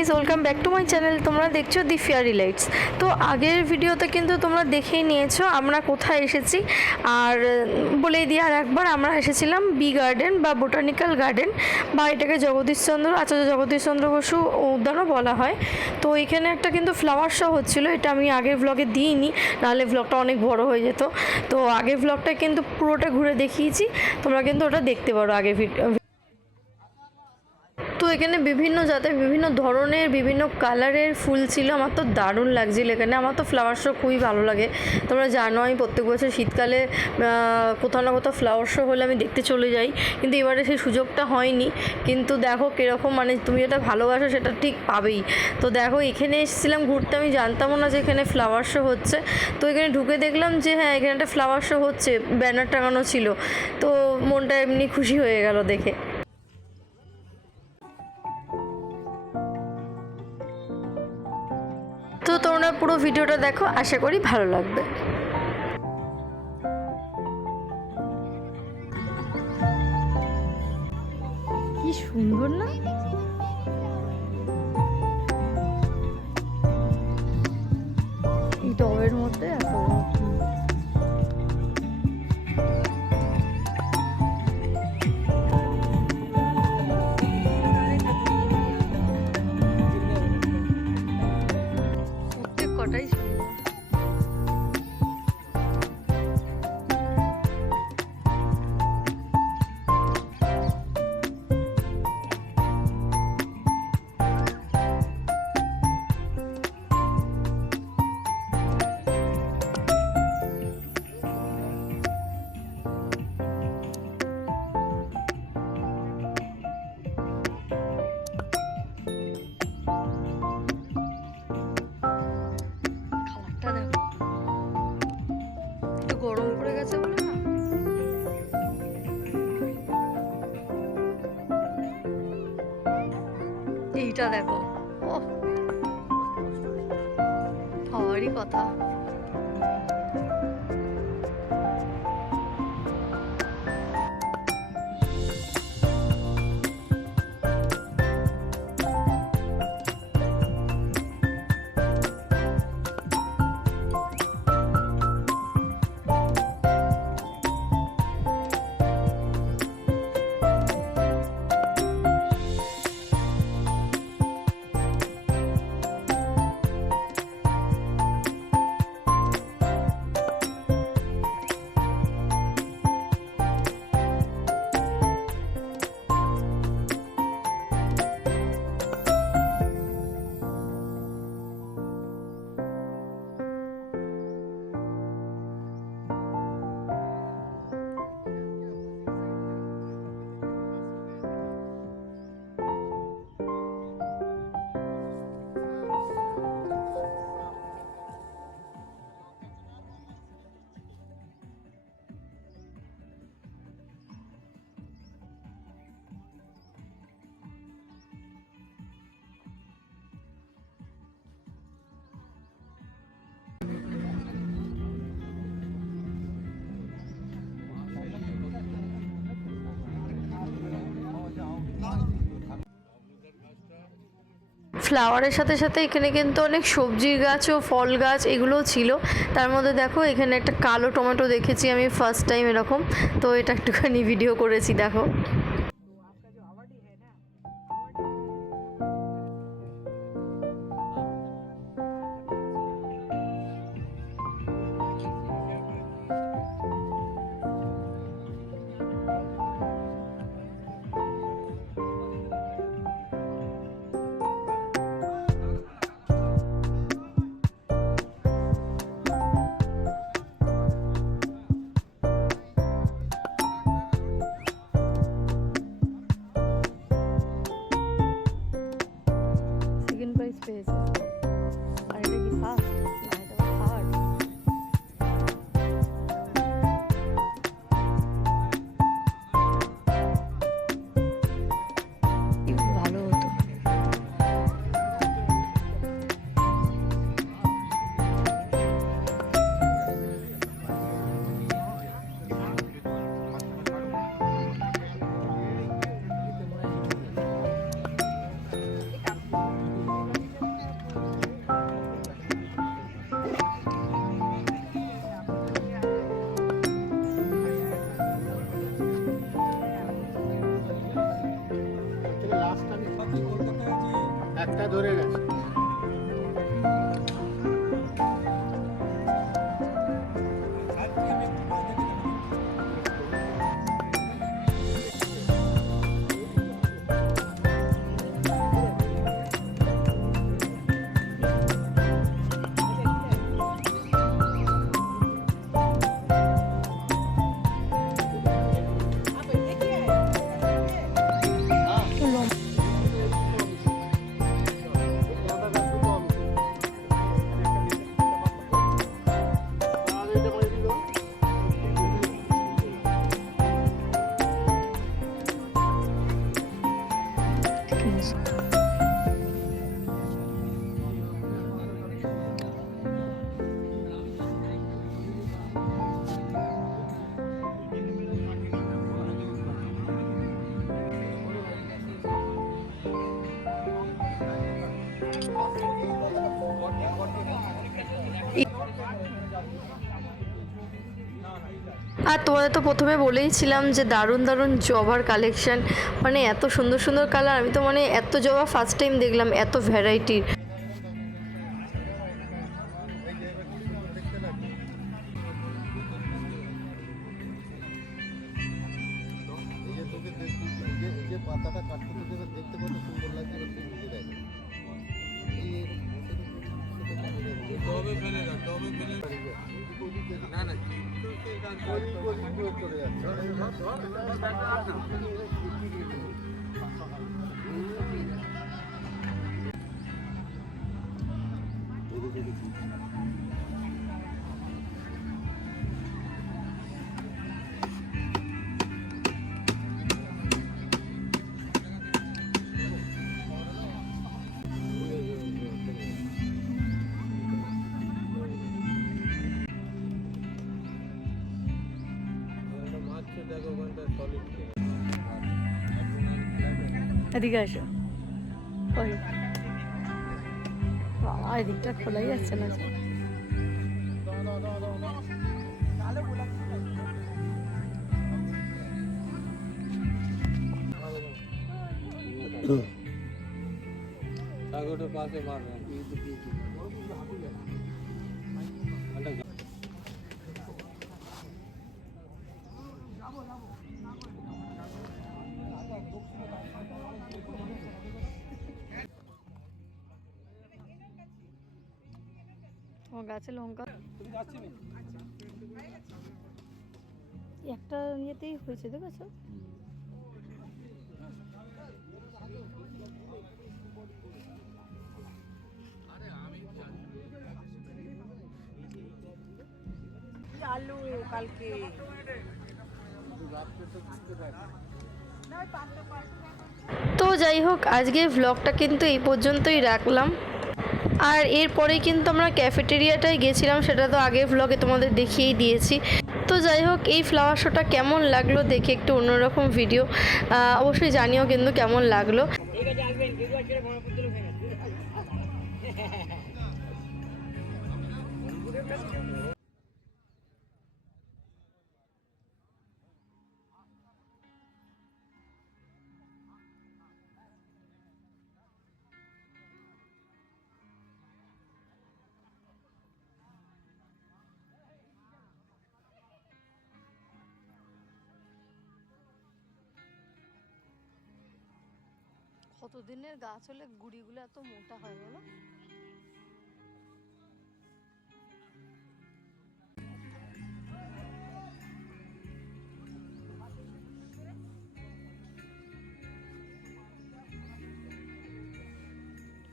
Guys, welcome back to my channel. তোমরা দেখছো দি fairy lights. তো আগের ভিডিওতে কিন্তু তোমরা দেখেই নিয়েছো আমরা কোথায় এসেছি। আর বলেই দিই আর একবার, আমরা এসেছিলাম বি গার্ডেন বা বোটানিক্যাল গার্ডেন, বা এটাকে আচার্য জগদীশচন্দ্র বসু উদ্যানও বলা হয়। তো এখানে একটা কিন্তু ফ্লাওয়ার শো হচ্ছিলো, এটা আমি আগের ব্লগে দিইনি, নাহলে ব্লগটা অনেক বড় হয়ে যেত। তো আগের ব্লগটা কিন্তু পুরোটা ঘুরে দেখিয়েছি, তোমরা কিন্তু ওটা দেখতে পারো আগের তো এখানে বিভিন্ন জাতের, বিভিন্ন ধরনের, বিভিন্ন কালারের ফুল ছিল। আমার তো দারুণ লাগছিল এখানে। আমার তো ফ্লাওয়ার শো খুবই ভালো লাগে। তোমরা জানো আমি প্রত্যেক বছর শীতকালে কোথাও না কোথাও ফ্লাওয়ার শো হলে আমি দেখতে চলে যাই, কিন্তু এবারে সেই সুযোগটা হয়নি। কিন্তু দেখো কীরকম, মানে তুমি যেটা ভালোবাসো সেটা ঠিক পাবেই। তো দেখো এখানে এসেছিলাম ঘুরতে, আমি জানতামও না যে এখানে ফ্লাওয়ার শো হচ্ছে। তো এখানে ঢুকে দেখলাম যে হ্যাঁ, এখানে একটা ফ্লাওয়ার শো হচ্ছে, ব্যানার টাঙানো ছিল। তো মনটা এমনি খুশি হয়ে গেল দেখে। তো তোমরা পুরো ভিডিওটা দেখো, আশা করি ভালো লাগবে। কি সুন্দর না? এই টবের মধ্যে এত প্রত্যেক কটাই সুন্দর। খাবারটা দেখো, একটু গরম পড়ে গেছে বলে না। এইটা দেখো, ও হওয়ারই কথা। ফ্লাওয়ারের সাথে সাথে এখানে কিন্তু অনেক সবজির গাছ ও ফল গাছ এগুলোও ছিল। তার মধ্যে দেখো এখানে একটা কালো টমেটো দেখেছি আমি ফার্স্ট টাইম এরকম। তো এটা একটুখানি ভিডিও করেছি, দেখো। কাঁটা ধরে গেছে। আর তোমাদের তো প্রথমে বলেইছিলাম যে দারুণ দারুণ জবার কালেকশন, মানে এত সুন্দর সুন্দর কালার। আমি তো মানে এত জবা ফার্স্ট টাইম দেখলাম, এত ভ্যারাইটির। পাতাটা কাটতে দেখতে কত সুন্দর লাগছে, না না চলে যাচ্ছে। এদিকে আসো। ওই বাবা, এদিকটা খোলাই যাচ্ছে না। पास मार रहे हैं। তোমার গাছে লঙ্কা একটা ইয়েতেই হয়েছে, দেখেছো? আলু কালকে তো যাই হোক, আজকে ভ্লগটা কিন্তু এই পর্যন্তই রাখলাম। আর এরপরেই কিন্তু আমরা ক্যাফেটেরিয়াটায় গেছিলাম, সেটা তো আগের ভ্লগে তোমাদের দেখিয়েই দিয়েছি। তো যাই হোক, এই ফ্লাওয়ার শোটা কেমন লাগলো দেখে, একটু অন্যরকম ভিডিও, অবশ্যই জানিও কিন্তু কেমন লাগলো। কতদিনের গাছ হলে গুড়িগুলো এত মোটা হয় বলো?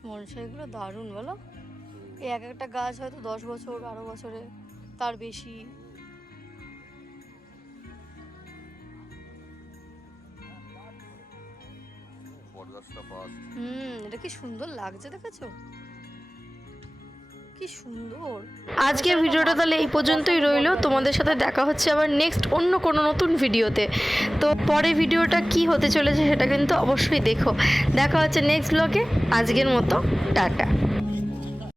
বনসাইগুলো দারুণ বলো। এই এক একটা গাছ হয়তো 10 বছর 12 বছরে তার বেশি। এটা কি সুন্দর লাগছে, দেখেছো কি সুন্দর। আজকের ভিডিওটা তাহলে এই পর্যন্তই রইলো। তোমাদের সাথে দেখা হচ্ছে আবার নেক্সট অন্য কোনো নতুন ভিডিওতে। তো পরে ভিডিওটা কি হতে চলেছে সেটা কিন্তু অবশ্যই দেখো। দেখা হচ্ছে নেক্সট ব্লগে। আজকের মতো টাটা।